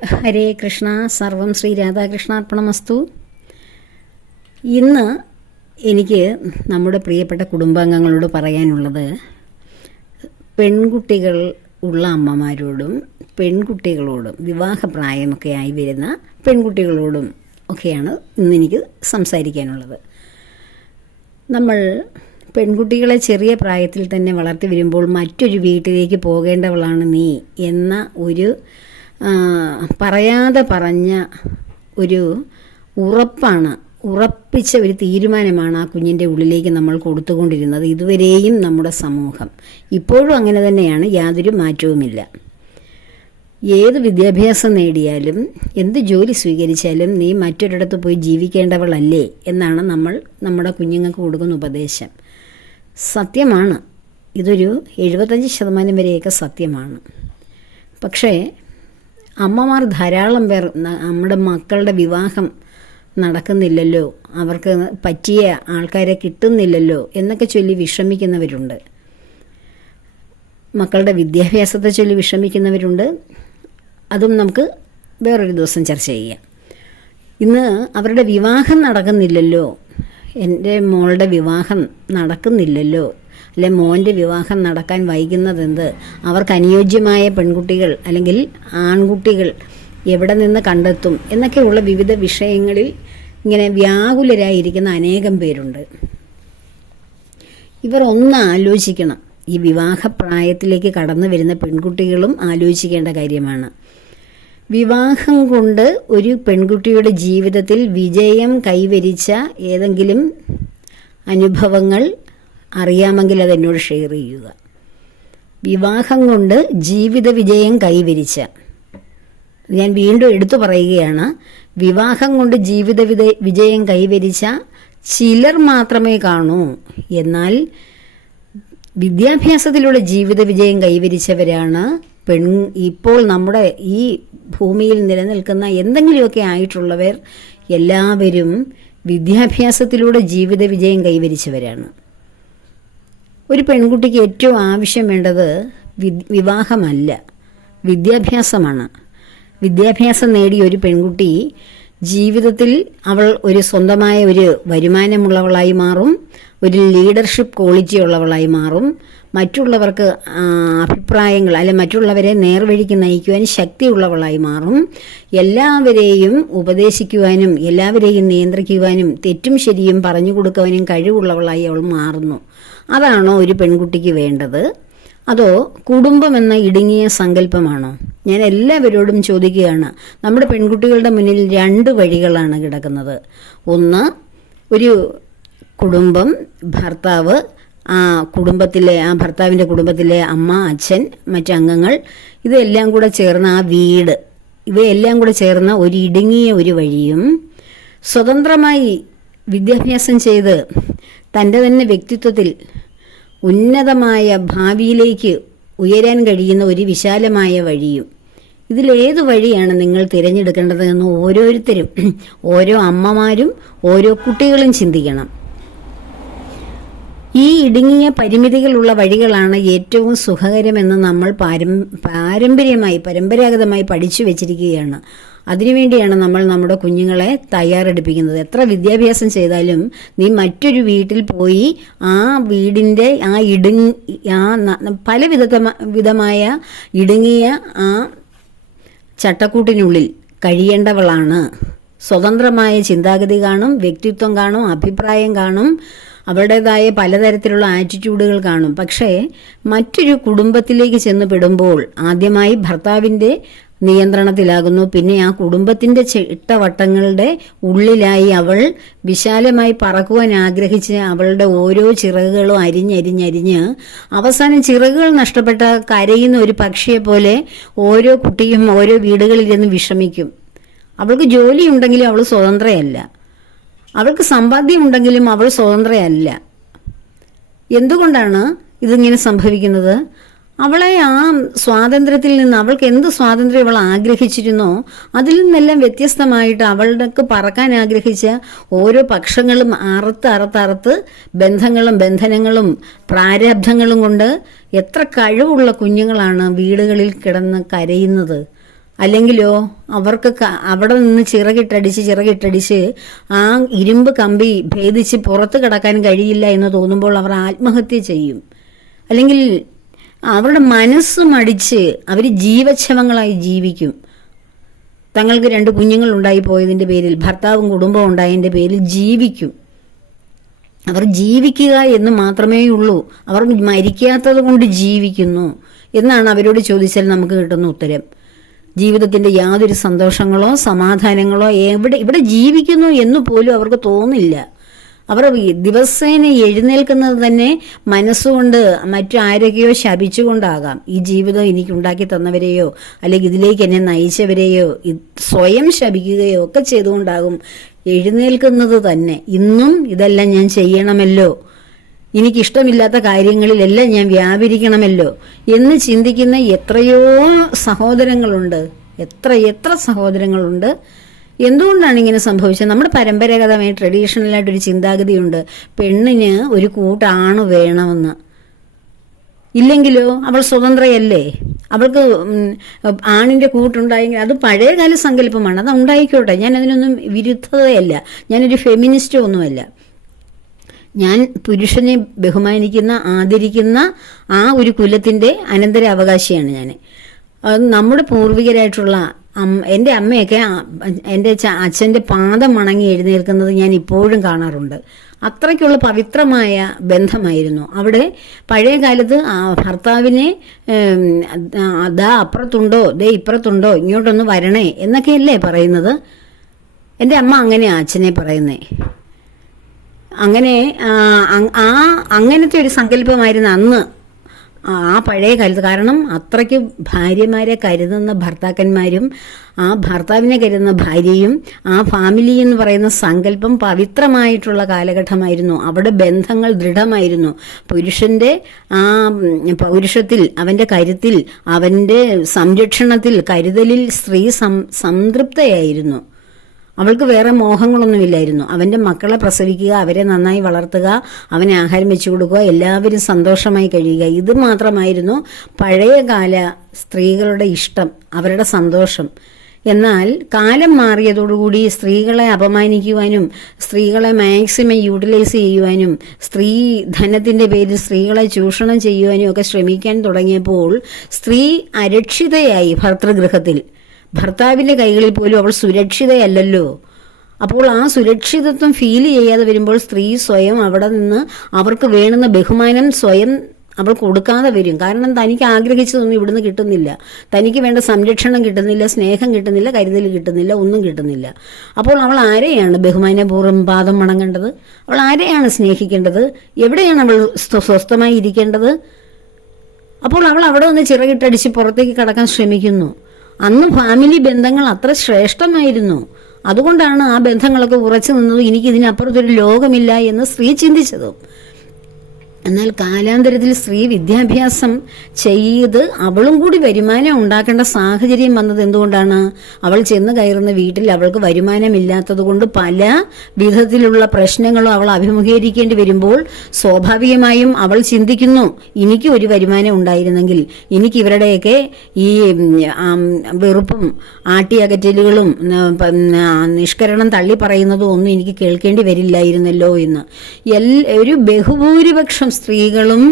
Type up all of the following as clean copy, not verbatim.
ഹരേ കൃഷ്ണ. സർവം ശ്രീ രാധാകൃഷ്ണാർപ്പണമസ്തു. ഇന്ന് എനിക്ക് നമ്മുടെ പ്രിയപ്പെട്ട കുടുംബാംഗങ്ങളോട് പറയാനുള്ളത്, പെൺകുട്ടികൾ ഉള്ള അമ്മമാരോടും പെൺകുട്ടികളോടും വിവാഹപ്രായമൊക്കെ ആയി വരുന്ന പെൺകുട്ടികളോടും ഒക്കെയാണ് ഇന്നെനിക്ക് സംസാരിക്കാനുള്ളത്. നമ്മൾ പെൺകുട്ടികളെ ചെറിയ പ്രായത്തിൽ തന്നെ വളർത്തി വരുമ്പോൾ മറ്റൊരു വീട്ടിലേക്ക് പോകേണ്ടവളാണ് നീ എന്ന ഒരു പറയാതെ പറഞ്ഞ ഒരു ഉറപ്പിച്ച ഒരു തീരുമാനമാണ് ആ കുഞ്ഞിൻ്റെ ഉള്ളിലേക്ക് നമ്മൾ കൊടുത്തുകൊണ്ടിരുന്നത് ഇതുവരെയും നമ്മുടെ സമൂഹം. ഇപ്പോഴും അങ്ങനെ തന്നെയാണ്, യാതൊരു മാറ്റവുമില്ല. ഏത് വിദ്യാഭ്യാസം നേടിയാലും എന്ത് ജോലി സ്വീകരിച്ചാലും നീ മറ്റൊരിടത്ത് പോയി ജീവിക്കേണ്ടവളല്ലേ എന്നാണ് നമ്മൾ നമ്മുടെ കുഞ്ഞുങ്ങൾക്ക് കൊടുക്കുന്ന ഉപദേശം. സത്യമാണ്, ഇതൊരു 75% വരെയൊക്കെ സത്യമാണ്. പക്ഷേ അമ്മമാർ ധാരാളം പേർ നമ്മുടെ മക്കളുടെ വിവാഹം നടക്കുന്നില്ലല്ലോ, അവർക്ക് പറ്റിയ ആൾക്കാരെ കിട്ടുന്നില്ലല്ലോ എന്നൊക്കെ ചൊല്ലി വിഷമിക്കുന്നവരുണ്ട്. മക്കളുടെ വിദ്യാഭ്യാസത്തെ ചൊല്ലി വിഷമിക്കുന്നവരുണ്ട്. അതും നമുക്ക് വേറൊരു ദിവസം ചർച്ച ചെയ്യാം. ഇന്ന് അവരുടെ വിവാഹം നടക്കുന്നില്ലല്ലോ, എൻ്റെ മോളുടെ വിവാഹം നടക്കുന്നില്ലല്ലോ, അല്ലെ മോൻ്റെ വിവാഹം നടക്കാൻ വൈകുന്നതെന്ത്, അവർക്ക് അനുയോജ്യമായ പെൺകുട്ടികൾ അല്ലെങ്കിൽ ആൺകുട്ടികൾ എവിടെ നിന്ന് കണ്ടെത്തും എന്നൊക്കെയുള്ള വിവിധ വിഷയങ്ങളിൽ ഇങ്ങനെ വ്യാകുലരായിരിക്കുന്ന അനേകം പേരുണ്ട്. ഇവർ ഒന്ന് ആലോചിക്കണം. ഈ വിവാഹപ്രായത്തിലേക്ക് കടന്നു വരുന്ന പെൺകുട്ടികളും ആലോചിക്കേണ്ട കാര്യമാണ്. വിവാഹം കൊണ്ട് ഒരു പെൺകുട്ടിയുടെ ജീവിതത്തിൽ വിജയം കൈവരിച്ച ഏതെങ്കിലും അനുഭവങ്ങൾ അറിയാമെങ്കിൽ അതെന്നോട് ഷെയർ ചെയ്യുക. വിവാഹം കൊണ്ട് ജീവിത വിജയം കൈവരിച്ച, ഞാൻ വീണ്ടും എടുത്തു പറയുകയാണ്, വിവാഹം കൊണ്ട് ജീവിത വിജയം കൈവരിച്ച ചിലർ മാത്രമേ കാണൂ. എന്നാൽ വിദ്യാഭ്യാസത്തിലൂടെ ജീവിത വിജയം കൈവരിച്ചവരാണ് ഇപ്പോൾ നമ്മുടെ ഈ ഭൂമിയിൽ നിലനിൽക്കുന്ന എന്തെങ്കിലുമൊക്കെ ആയിട്ടുള്ളവർ എല്ലാവരും വിദ്യാഭ്യാസത്തിലൂടെ ജീവിത വിജയം കൈവരിച്ചവരാണ്. ഒരു പെൺകുട്ടിക്ക് ഏറ്റവും ആവശ്യം വേണ്ടത് വിവാഹമല്ല, വിദ്യാഭ്യാസമാണ്. വിദ്യാഭ്യാസം നേടിയ ഒരു പെൺകുട്ടി ജീവിതത്തിൽ അവൾ ഒരു സ്വന്തമായ ഒരു വരുമാനമുള്ളവളായി മാറും, ഒരു ലീഡർഷിപ്പ് ക്വാളിറ്റി ഉള്ളവളായി മാറും, മറ്റുള്ളവർക്ക് അഭിപ്രായങ്ങൾ അല്ലെ മറ്റുള്ളവരെ നേർവഴിക്ക് നയിക്കുവാൻ ശക്തിയുള്ളവളായി മാറും, എല്ലാവരെയും ഉപദേശിക്കുവാനും എല്ലാവരെയും നിയന്ത്രിക്കുവാനും തെറ്റും ശരിയും പറഞ്ഞു കൊടുക്കുവാനും കഴിവുള്ളവളായി അവൾ മാറുന്നു. അതാണോ ഒരു പെൺകുട്ടിക്ക് വേണ്ടത്? അതോ കുടുംബം എന്ന ഇടുങ്ങിയ സങ്കല്പമാണോ? ഞാൻ എല്ലാവരോടും ചോദിക്കുകയാണ്. നമ്മുടെ പെൺകുട്ടികളുടെ മുന്നിൽ 2 വഴികളാണ് കിടക്കുന്നത്. ഒന്ന്, ഒരു കുടുംബം, ഭർത്താവ്, ആ ഭർത്താവിൻ്റെ കുടുംബത്തിലെ അമ്മ, അച്ഛൻ, മറ്റംഗങ്ങൾ, ഇതെല്ലാം കൂടെ ചേർന്ന ആ വീട്, ഇവയെല്ലാം കൂടെ ചേർന്ന ഒരു ഇടുങ്ങിയ ഒരു വഴിയും, സ്വതന്ത്രമായി വിദ്യാഭ്യാസം ചെയ്ത് തൻ്റെ തന്നെ വ്യക്തിത്വത്തിൽ ഉന്നതമായ ഭാവിയിലേക്ക് ഉയരാൻ കഴിയുന്ന ഒരു വിശാലമായ വഴിയും. ഇതിലേത് വഴിയാണ് നിങ്ങൾ തിരഞ്ഞെടുക്കേണ്ടതെന്ന് ഓരോരുത്തരും, ഓരോ അമ്മമാരും ഓരോ കുട്ടികളും ചിന്തിക്കണം. ഈ ഇടുങ്ങിയ പരിമിതികളുള്ള വഴികളാണ് ഏറ്റവും സുഖകരമെന്ന് നമ്മൾ പരമ്പരാഗതമായി പഠിച്ചു വെച്ചിരിക്കുകയാണ്. അതിനുവേണ്ടിയാണ് നമ്മൾ നമ്മുടെ കുഞ്ഞുങ്ങളെ തയ്യാറെടുപ്പിക്കുന്നത്. എത്ര വിദ്യാഭ്യാസം ചെയ്താലും നീ മറ്റൊരു വീട്ടിൽ പോയി ആ വീടിൻ്റെ പല വിധമായ ഇടുങ്ങിയ ആ ചട്ടക്കൂട്ടിനുള്ളിൽ കഴിയേണ്ടവളാണ്. സ്വതന്ത്രമായ ചിന്താഗതി കാണും, വ്യക്തിത്വം കാണും, അഭിപ്രായം കാണും, അവരുടേതായ പലതരത്തിലുള്ള ആറ്റിറ്റ്യൂഡുകൾ കാണും. പക്ഷേ മറ്റൊരു കുടുംബത്തിലേക്ക് ചെന്ന് പെടുമ്പോൾ ആദ്യമായി ഭർത്താവിൻ്റെ നിയന്ത്രണത്തിലാകുന്നു. പിന്നെ ആ കുടുംബത്തിൻ്റെ ചിട്ടവട്ടങ്ങളുടെ ഉള്ളിലായി അവൾ വിശാലമായി പറക്കുവാൻ ആഗ്രഹിച്ച് അവളുടെ ഓരോ ചിറകുകളും അരിഞ്ഞ് അവസാനം ചിറകുകൾ നഷ്ടപ്പെട്ട കരയുന്ന ഒരു പക്ഷിയെ പോലെ ഓരോ കുട്ടിയും ഓരോ വീടുകളിലിരുന്ന് വിഷമിക്കും. അവൾക്ക് ജോലി ഉണ്ടെങ്കിലും അവൾ സ്വതന്ത്രയല്ല, അവൾക്ക് സമ്പാദ്യം ഉണ്ടെങ്കിലും അവൾ സ്വതന്ത്രയല്ല. എന്തുകൊണ്ടാണ് ഇതിങ്ങനെ സംഭവിക്കുന്നത്? അവളെ ആ സ്വാതന്ത്ര്യത്തിൽ നിന്ന്, അവൾക്ക് എന്ത് സ്വാതന്ത്ര്യം അവൾ ആഗ്രഹിച്ചിരുന്നോ അതിൽ നിന്നെല്ലാം വ്യത്യസ്തമായിട്ട് അവൾക്ക് പറക്കാൻ ആഗ്രഹിച്ച ഓരോ പക്ഷങ്ങളും അറുത്ത് ബന്ധനങ്ങളും പ്രാരാബ്ധങ്ങളും കൊണ്ട് എത്ര കഴിവുള്ള കുഞ്ഞുങ്ങളാണ് വീടുകളിൽ കിടന്ന് കരയുന്നത്. അല്ലെങ്കിലോ അവർക്ക് അവിടെ നിന്ന് ചിറകിട്ടടിച്ച് ആ ഇരുമ്പ് കമ്പി ഭേദിച്ച് പുറത്ത് കടക്കാൻ കഴിയില്ല എന്ന് തോന്നുമ്പോൾ അവർ ആത്മഹത്യ ചെയ്യും. അല്ലെങ്കിൽ അവരുടെ മനസ്സ് മടിച്ച് അവർ ജീവച്ഛവങ്ങളായി ജീവിക്കും. തങ്ങൾക്ക് 2 കുഞ്ഞുങ്ങൾ ഉണ്ടായി പോയതിൻ്റെ പേരിൽ, ഭർത്താവും കുടുംബവും ഉണ്ടായതിൻ്റെ പേരിൽ ജീവിക്കും. അവർ ജീവിക്കുക എന്ന് മാത്രമേ ഉള്ളൂ. അവർ മരിക്കാത്തത് കൊണ്ട് ജീവിക്കുന്നു എന്നാണ് അവരോട് ചോദിച്ചാൽ നമുക്ക് കിട്ടുന്ന ഉത്തരം. ജീവിതത്തിൻ്റെ യാതൊരു സന്തോഷങ്ങളോ സമാധാനങ്ങളോ ഇവിടെ ജീവിക്കുന്നു എന്ന് പോലും അവർക്ക് തോന്നില്ല. അവർ ദിവസേന എഴുന്നേൽക്കുന്നത് തന്നെ മനസ്സുകൊണ്ട് മറ്റു ആരൊക്കെയോ ശപിച്ചുകൊണ്ടാകാം. ഈ ജീവിതം എനിക്ക് ഉണ്ടാക്കി തന്നവരെയോ അല്ലെങ്കിൽ ഇതിലേക്ക് എന്നെ നയിച്ചവരെയോ സ്വയം ശപിക്കുകയോ ഒക്കെ ചെയ്തുകൊണ്ടാകും എഴുന്നേൽക്കുന്നത് തന്നെ. ഇന്നും ഇതെല്ലാം ഞാൻ ചെയ്യണമല്ലോ, എനിക്കിഷ്ടമില്ലാത്ത കാര്യങ്ങളിലെല്ലാം ഞാൻ വ്യാപരിക്കണമല്ലോ എന്ന് ചിന്തിക്കുന്ന എത്രയോ സഹോദരങ്ങളുണ്ട്, എത്ര സഹോദരങ്ങളുണ്ട്. എന്തുകൊണ്ടാണ് ഇങ്ങനെ സംഭവിച്ചത്? നമ്മുടെ പരമ്പരാഗതമായ ട്രഡീഷണലായിട്ടൊരു ചിന്താഗതിയുണ്ട്, പെണ്ണിന് ഒരു കൂട്ടാണ് വേണമെന്ന്. ഇല്ലെങ്കിലോ അവൾ സ്വതന്ത്രയല്ലേ, അവൾക്ക് ആണിൻ്റെ കൂട്ടുണ്ടായെങ്കിൽ അത് പഴയകാല സങ്കല്പമാണ്, അത് ഉണ്ടായിക്കോട്ടെ, ഞാൻ അതിനൊന്നും വിരുദ്ധതയല്ല, ഞാനൊരു ഫെമിനിസ്റ്റോ ഒന്നുമല്ല. ഞാൻ പുരുഷനെ ബഹുമാനിക്കുന്ന ആദരിക്കുന്ന ആ ഒരു കുലത്തിൻ്റെ അനന്തരാവകാശിയാണ് ഞാൻ. നമ്മുടെ പൂർവികരായിട്ടുള്ള എൻ്റെ അമ്മയൊക്കെ എൻ്റെ അച്ഛൻ്റെ പാദം വണങ്ങി എഴുന്നേൽക്കുന്നത് ഞാൻ ഇപ്പോഴും കാണാറുണ്ട്. അത്രയ്ക്കുള്ള പവിത്രമായ ബന്ധമായിരുന്നു അവിടെ. പഴയ കാലത്ത് ഭർത്താവിനെ ദാ അപ്പുറത്തുണ്ടോ ദേ ഇപ്പുറത്തുണ്ടോ ഇങ്ങോട്ടൊന്ന് വരണേ എന്നൊക്കെയല്ലേ പറയുന്നത്. എൻ്റെ അമ്മ അങ്ങനെയാണ് അച്ഛനെ പറയുന്നേ. അങ്ങനത്തെ ഒരു സങ്കല്പമായിരുന്നു അന്ന് ആ പഴയ കാലത്ത്. കാരണം അത്രയ്ക്ക് ഭാര്യമാരെ കരുതുന്ന ഭർത്താക്കന്മാരും ആ ഭർത്താവിനെ കരുതുന്ന ഭാര്യയും ആ ഫാമിലി എന്ന് പറയുന്ന സങ്കല്പം പവിത്രമായിട്ടുള്ള കാലഘട്ടമായിരുന്നു. അവിടെ ബന്ധങ്ങൾ ദൃഢമായിരുന്നു. പുരുഷന്റെ ആ പൗരുഷത്തിൽ, അവന്റെ കരുത്തിൽ, അവന്റെ സംരക്ഷണത്തിൽ, കരുതലിൽ സ്ത്രീ സംതൃപ്തയായിരുന്നു. അവൾക്ക് വേറെ മോഹങ്ങളൊന്നുമില്ലായിരുന്നു. അവൻ്റെ മക്കളെ പ്രസവിക്കുക, അവരെ നന്നായി വളർത്തുക, അവനെ ആഹാരം വെച്ചു കൊടുക്കുക, എല്ലാവരും സന്തോഷമായി കഴിയുക. ഇത് മാത്രമായിരുന്നു പഴയകാല സ്ത്രീകളുടെ ഇഷ്ടം, അവരുടെ സന്തോഷം. എന്നാൽ കാലം മാറിയതോടുകൂടി സ്ത്രീകളെ അപമാനിക്കുവാനും സ്ത്രീകളെ മാക്സിമം യൂട്ടിലൈസ് ചെയ്യുവാനും സ്ത്രീ ധനത്തിൻ്റെ പേരിൽ സ്ത്രീകളെ ചൂഷണം ചെയ്യുവാനും ഒക്കെ ശ്രമിക്കാൻ തുടങ്ങിയപ്പോൾ സ്ത്രീ അരക്ഷിതയായി ഭർതൃഗൃഹത്തിൽ. ഭർത്താവിൻ്റെ കൈകളിൽ പോലും അവൾ സുരക്ഷിതയല്ലല്ലോ. അപ്പോൾ ആ സുരക്ഷിതത്വം ഫീൽ ചെയ്യാതെ വരുമ്പോൾ സ്ത്രീ സ്വയം അവിടെ നിന്ന് അവർക്ക് വേണ്ടുന്ന ബഹുമാനം സ്വയം അവൾ കൊടുക്കാതെ വരും. കാരണം തനിക്ക് ആഗ്രഹിച്ചതൊന്നും ഇവിടുന്ന് കിട്ടുന്നില്ല, തനിക്ക് വേണ്ട സംരക്ഷണം കിട്ടുന്നില്ല, സ്നേഹം കിട്ടുന്നില്ല, കരുതൽ കിട്ടുന്നില്ല, ഒന്നും കിട്ടുന്നില്ല. അപ്പോൾ അവൾ ആരെയാണ് ബഹുമാനപൂർവ്വം പാദം വണങ്ങേണ്ടത്? അവൾ ആരെയാണ് സ്നേഹിക്കേണ്ടത്? എവിടെയാണ് അവൾ സ്വസ്ഥമായി ഇരിക്കേണ്ടത്? അപ്പോൾ അവൾ അവിടെ നിന്ന് ചിറകിട്ടടിച്ച് പുറത്തേക്ക് കടക്കാൻ ശ്രമിക്കുന്നു. അന്ന് ഫാമിലി ബന്ധങ്ങൾ അത്ര ശ്രേഷ്ഠമായിരുന്നു. അതുകൊണ്ടാണ് ആ ബന്ധങ്ങളൊക്കെ ഉറച്ചു നിന്നതും എനിക്കിതിനപ്പുറത്തൊരു ലോകമില്ല എന്ന് സ്ത്രീ ചിന്തിച്ചതും. എന്നാൽ കാലാന്തരത്തിൽ സ്ത്രീ വിദ്യാഭ്യാസം ചെയ്ത് അവളും കൂടി വരുമാനം ഉണ്ടാക്കേണ്ട സാഹചര്യം വന്നത് എന്തുകൊണ്ടാണ്? അവൾ ചെന്ന് കയറുന്ന വീട്ടിൽ അവൾക്ക് വരുമാനമില്ലാത്തത് കൊണ്ട് പല വിധത്തിലുള്ള പ്രശ്നങ്ങളും അവൾ അഭിമുഖീകരിക്കേണ്ടി വരുമ്പോൾ സ്വാഭാവികമായും അവൾ ചിന്തിക്കുന്നു, എനിക്ക് ഒരു വരുമാനം ഉണ്ടായിരുന്നെങ്കിൽ എനിക്ക് ഇവരുടെയൊക്കെ ഈ വെറുപ്പും ആട്ടിയകറ്റലുകളും നിഷ്കരണം തള്ളി പറയുന്നതും ഒന്നും എനിക്ക് കേൾക്കേണ്ടി വരില്ലായിരുന്നല്ലോ എന്ന്. ഒരു ബഹുഭൂരിപക്ഷം സ്ത്രീകളും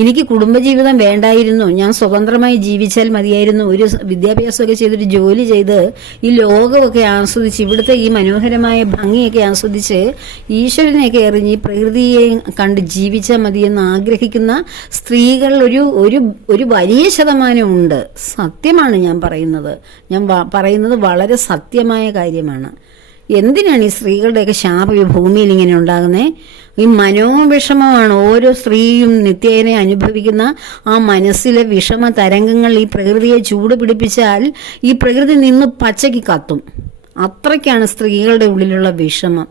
എനിക്ക് കുടുംബജീവിതം വേണ്ടായിരുന്നു, ഞാൻ സ്വതന്ത്രമായി ജീവിച്ചാൽ മതിയായിരുന്നു, ഒരു വിദ്യാഭ്യാസമൊക്കെ ചെയ്തൊരു ജോലി ചെയ്ത് ഈ ലോകമൊക്കെ ആസ്വദിച്ച് ഇവിടുത്തെ ഈ മനോഹരമായ ഭംഗിയൊക്കെ ആസ്വദിച്ച് ഈശ്വരനെയൊക്കെ എറിഞ്ഞ് പ്രകൃതിയെ കണ്ട് ജീവിച്ചാൽ മതിയെന്ന് ആഗ്രഹിക്കുന്ന സ്ത്രീകൾ ഒരു വലിയ ശതമാനമുണ്ട്. സത്യമാണ് ഞാൻ പറയുന്നത് വളരെ സത്യമായ കാര്യമാണ്. എന്തിനാണ് ഈ സ്ത്രീകളുടെയൊക്കെ ശാപം ഈ ഭൂമിയിൽ ഇങ്ങനെ ഉണ്ടാകുന്നത്? ഈ മനോവിഷമമാണ് ഓരോ സ്ത്രീയും നിത്യേന അനുഭവിക്കുന്ന ആ മനസ്സിലെ വിഷമ തരംഗങ്ങൾ. ഈ പ്രകൃതിയെ ചൂട് പിടിപ്പിച്ചാൽ ഈ പ്രകൃതി നിന്ന് പച്ചയ്ക്ക് കത്തും. അത്രയ്ക്കാണ് സ്ത്രീകളുടെ ഉള്ളിലുള്ള വിഷമം.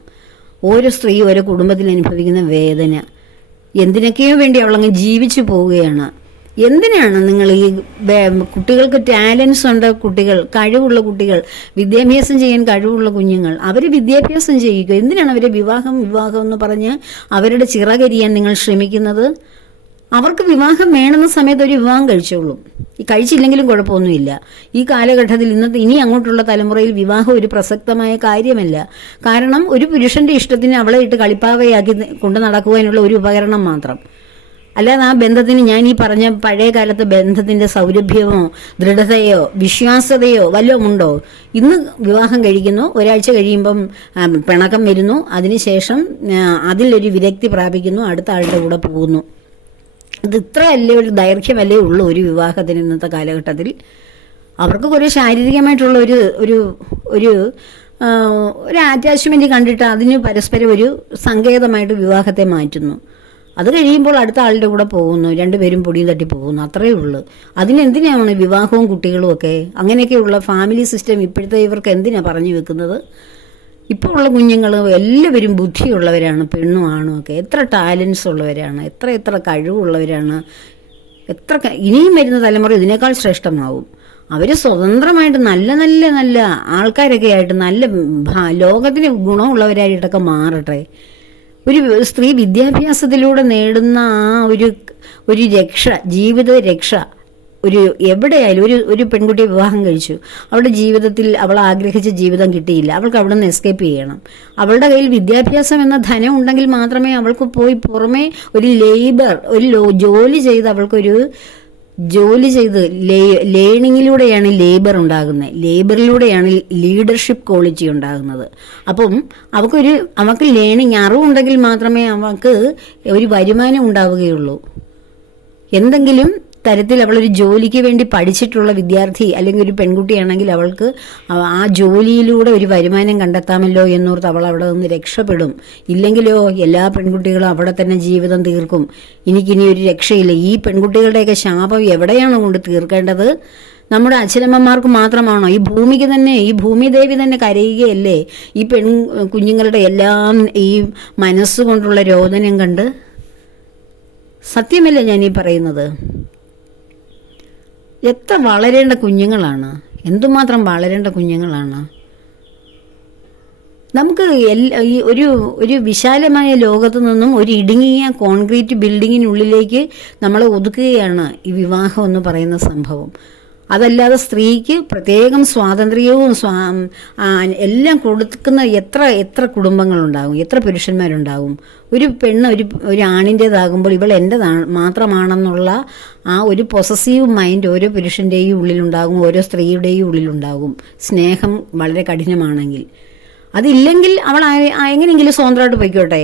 ഓരോ സ്ത്രീ ഓരോ കുടുംബത്തിൽ അനുഭവിക്കുന്ന വേദന. എന്തിനൊക്കെയോ വേണ്ടി അവളങ്ങ് ജീവിച്ചു പോവുകയാണ്. എന്തിനാണ് നിങ്ങൾ ഈ കുട്ടികൾക്ക് ടാലൻസ് ഉണ്ട്, കുട്ടികൾ കഴിവുള്ള കുട്ടികൾ, വിദ്യാഭ്യാസം ചെയ്യാൻ കഴിവുള്ള കുഞ്ഞുങ്ങൾ, അവർ വിദ്യാഭ്യാസം ചെയ്യുക. എന്തിനാണ് അവരെ വിവാഹം എന്ന് പറഞ്ഞ് അവരുടെ ചിറകരിയാൻ നിങ്ങൾ ശ്രമിക്കുന്നത്? അവർക്ക് വിവാഹം വേണമെന്ന സമയത്ത് ഒരു വിവാഹം കഴിച്ചോളും. ഈ കഴിച്ചില്ലെങ്കിലും കുഴപ്പമൊന്നുമില്ല. ഈ കാലഘട്ടത്തിൽ ഇനി അങ്ങോട്ടുള്ള തലമുറയിൽ വിവാഹം ഒരു പ്രസക്തമായ കാര്യമല്ല. കാരണം ഒരു പുരുഷന്റെ ഇഷ്ടത്തിന് അവളെ ഇട്ട് കളിപ്പാവയാക്കി കൊണ്ടു നടക്കുവാനുള്ള ഒരു ഉപകരണം മാത്രം. അല്ലാതെ ആ ബന്ധത്തിന്, ഞാൻ ഈ പറഞ്ഞ പഴയ കാലത്തെ ബന്ധത്തിന്റെ സൗരഭ്യമോ ദൃഢതയോ വിശ്വാസ്യതയോ വല്ലതും ഉണ്ടോ? ഇന്ന് വിവാഹം കഴിക്കുന്നു, ഒരാഴ്ച കഴിയുമ്പം പിണക്കം വരുന്നു, അതിനുശേഷം അതിലൊരു വിരക്തി പ്രാപിക്കുന്നു, അടുത്ത ആളുടെ കൂടെ പോകുന്നു. അത് ഇത്രയല്ലേ ഒരു ദൈർഘ്യമല്ലേ ഉള്ളൂ ഒരു വിവാഹത്തിന് ഇന്നത്തെ കാലഘട്ടത്തിൽ. അവർക്ക് കുറേ ശാരീരികമായിട്ടുള്ള ഒരു ഒരു ഒരു ഒരു അറ്റാച്ച്മെന്റ് കണ്ടിട്ട് അതിന് പരസ്പരം ഒരു സങ്കേതമായിട്ട് വിവാഹത്തെ മാറ്റുന്നു. അത് കഴിയുമ്പോൾ അടുത്ത ആളുടെ കൂടെ പോകുന്നു, രണ്ടുപേരും പൊടിയും തട്ടി പോകുന്നു, അത്രയേ ഉള്ളൂ. അതിനെന്തിനാണ് വിവാഹവും കുട്ടികളും ഒക്കെ? അങ്ങനെയൊക്കെയുള്ള ഫാമിലി സിസ്റ്റം ഇപ്പോഴത്തെ ഇവർക്ക് എന്തിനാണ് പറഞ്ഞു വെക്കുന്നത്? ഇപ്പോൾ ഉള്ള കുഞ്ഞുങ്ങൾ എല്ലാവരും ബുദ്ധിയുള്ളവരാണ്, പെണ്ണും ആണും ഒക്കെ. എത്ര ടാലൻസ് ഉള്ളവരാണ്, എത്ര കഴിവുള്ളവരാണ്. ഇനിയും വരുന്ന തലമുറ ഇതിനേക്കാൾ ശ്രേഷ്ഠമാവും. അവർ സ്വതന്ത്രമായിട്ട് നല്ല നല്ല നല്ല ആൾക്കാരൊക്കെ ആയിട്ട് നല്ല ലോകത്തിന് ഗുണമുള്ളവരായിട്ടൊക്കെ മാറട്ടെ. ഒരു സ്ത്രീ വിദ്യാഭ്യാസത്തിലൂടെ നേടുന്ന ആ ഒരു രക്ഷ, ജീവിത രക്ഷ, എവിടെയായാലും ഒരു പെൺകുട്ടിയെ വിവാഹം കഴിച്ചു, അവളുടെ ജീവിതത്തിൽ അവൾ ആഗ്രഹിച്ച ജീവിതം കിട്ടിയില്ല, അവൾക്ക് അവിടെ നിന്ന് എസ്കേപ്പ് ചെയ്യണം. അവളുടെ കയ്യിൽ വിദ്യാഭ്യാസം എന്ന ധനം ഉണ്ടെങ്കിൽ മാത്രമേ അവൾക്ക് പോയി പുറമേ ഒരു ജോലി ചെയ്ത് അവൾക്കൊരു ജോലി ചെയ്ത് ലേണിങ്ങിലൂടെയാണ് ലേബർ ഉണ്ടാകുന്നത്. ലേബറിലൂടെയാണ് ലീഡർഷിപ്പ് ക്വാളിറ്റി ഉണ്ടാകുന്നത്. അപ്പം അവൾക്ക് ലേണിങ് അറിവുണ്ടെങ്കിൽ മാത്രമേ അവൾക്ക് ഒരു വരുമാനം ഉണ്ടാവുകയുള്ളൂ. എന്തെങ്കിലും തരത്തിൽ അവളൊരു ജോലിക്ക് വേണ്ടി പഠിച്ചിട്ടുള്ള വിദ്യാർത്ഥി അല്ലെങ്കിൽ ഒരു പെൺകുട്ടിയാണെങ്കിൽ അവൾക്ക് ആ ജോലിയിലൂടെ ഒരു വരുമാനം കണ്ടെത്താമല്ലോ എന്നോർത്ത് അവൾ അവിടെ നിന്ന് രക്ഷപ്പെടും. ഇല്ലെങ്കിലോ എല്ലാ പെൺകുട്ടികളും അവിടെ തന്നെ ജീവിതം തീർക്കും. എനിക്കിനി ഒരു രക്ഷയില്ല. ഈ പെൺകുട്ടികളുടെയൊക്കെ ശാപം എവിടെയാണ് കൊണ്ട് തീർക്കേണ്ടത്? നമ്മുടെ അച്ഛനമ്മമാർക്ക് മാത്രമാണോ? ഈ ഭൂമിക്ക് തന്നെ, ഈ ഭൂമിദേവി തന്നെ കരയുകയല്ലേ ഈ കുഞ്ഞുങ്ങളുടെ എല്ലാം ഈ മനസ്സുകൊണ്ടുള്ള രോദനം കണ്ട്? സത്യമല്ലേ ഞാനീ പറയുന്നത്? എത്ര വളരേണ്ട കുഞ്ഞുങ്ങളാണ്, എന്തുമാത്രം വളരേണ്ട കുഞ്ഞുങ്ങളാണ്. നമുക്ക് ഈ ഒരു വിശാലമായ ലോകത്തു നിന്നും ഒരു ഇടുങ്ങിയ കോൺക്രീറ്റ് ബിൽഡിങ്ങിനുള്ളിലേക്ക് നമ്മളെ ഒതുക്കുകയാണ് ഈ വിവാഹം എന്ന് പറയുന്ന സംഭവം. അതല്ലാതെ സ്ത്രീക്ക് പ്രത്യേകം സ്വാതന്ത്ര്യവും എല്ലാം കൊടുക്കുന്ന എത്ര കുടുംബങ്ങളുണ്ടാകും, എത്ര പുരുഷന്മാരുണ്ടാകും. ഒരു പെണ്ണ് ഒരു ആണിൻ്റേതാകുമ്പോൾ ഇവൾ എൻ്റെ മാത്രമാണെന്നുള്ള ആ ഒരു പൊസസീവ് മൈൻഡ് ഓരോ പുരുഷൻ്റെയും ഉള്ളിലുണ്ടാകും, ഓരോ സ്ത്രീയുടെയും ഉള്ളിലുണ്ടാകും. സ്നേഹം വളരെ കഠിനമാണെങ്കിൽ. അതില്ലെങ്കിൽ അവൾ എങ്ങനെയെങ്കിലും സ്വതന്ത്രമായിട്ട് പൊയ്ക്കോട്ടെ,